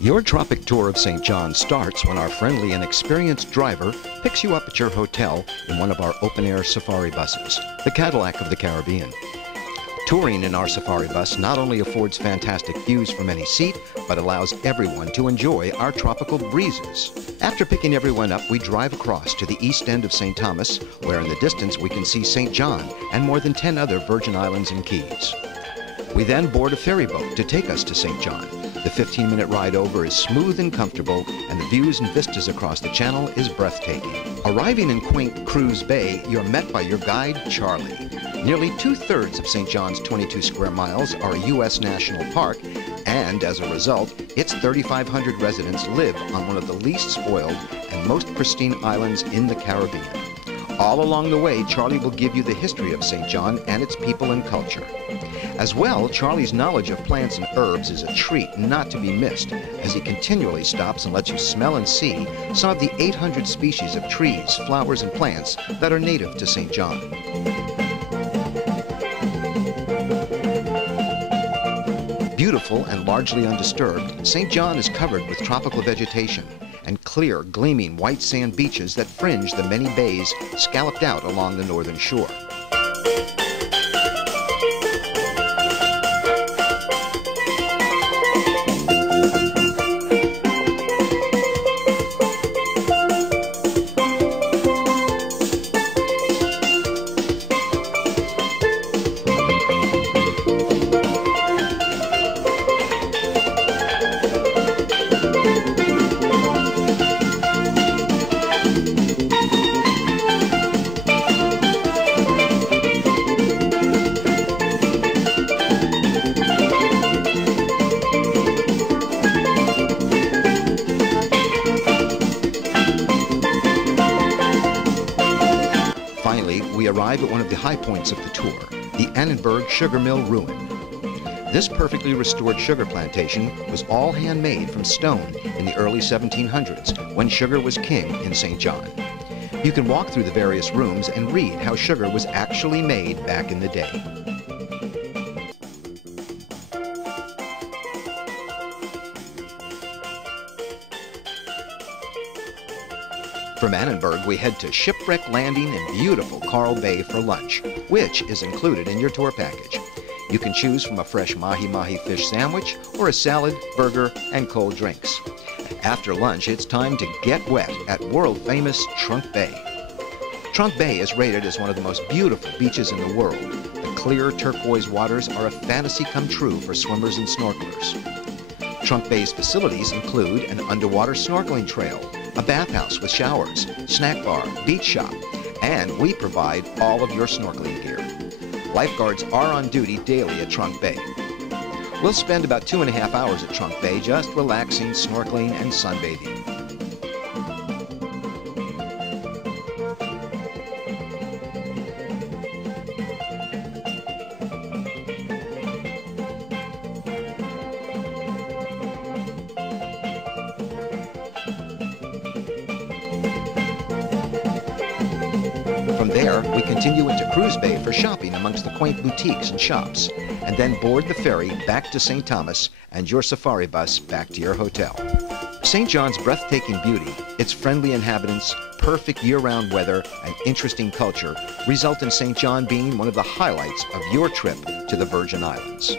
Your Tropic tour of St. John starts when our friendly and experienced driver picks you up at your hotel in one of our open-air safari buses, the Cadillac of the Caribbean. Touring in our safari bus not only affords fantastic views from any seat, but allows everyone to enjoy our tropical breezes. After picking everyone up, we drive across to the east end of St. Thomas, where in the distance we can see St. John and more than 10 other Virgin Islands and Keys. We then board a ferry boat to take us to St. John. The 15-minute ride over is smooth and comfortable, and the views and vistas across the channel is breathtaking. Arriving in quaint Cruz Bay, you're met by your guide, Charlie. Nearly 2/3 of St. John's 22 square miles are a U.S. national park, and as a result, its 3,500 residents live on one of the least spoiled and most pristine islands in the Caribbean. All along the way, Charlie will give you the history of St. John and its people and culture. As well, Charlie's knowledge of plants and herbs is a treat not to be missed, as he continually stops and lets you smell and see some of the 800 species of trees, flowers, and plants that are native to St. John. Beautiful and largely undisturbed, St. John is covered with tropical vegetation and clear, gleaming white sand beaches that fringe the many bays scalloped out along the northern shore. Finally, we arrive at one of the high points of the tour, the Annenberg Sugar Mill Ruin. This perfectly restored sugar plantation was all handmade from stone in the early 1700s, when sugar was king in St. John. You can walk through the various rooms and read how sugar was actually made back in the day. From Annenberg, we head to Shipwreck Landing in beautiful Coral Bay for lunch, which is included in your tour package. You can choose from a fresh mahi-mahi fish sandwich or a salad, burger, and cold drinks. After lunch, it's time to get wet at world-famous Trunk Bay. Trunk Bay is rated as one of the most beautiful beaches in the world. The clear turquoise waters are a fantasy come true for swimmers and snorkelers. Trunk Bay's facilities include an underwater snorkeling trail, a bathhouse with showers, snack bar, beach shop, and we provide all of your snorkeling gear. Lifeguards are on duty daily at Trunk Bay. We'll spend about 2.5 hours at Trunk Bay just relaxing, snorkeling, and sunbathing. From there, we continue into Cruz Bay for shopping amongst the quaint boutiques and shops, and then board the ferry back to St. Thomas and your safari bus back to your hotel. St. John's breathtaking beauty, its friendly inhabitants, perfect year-round weather, and interesting culture result in St. John being one of the highlights of your trip to the Virgin Islands.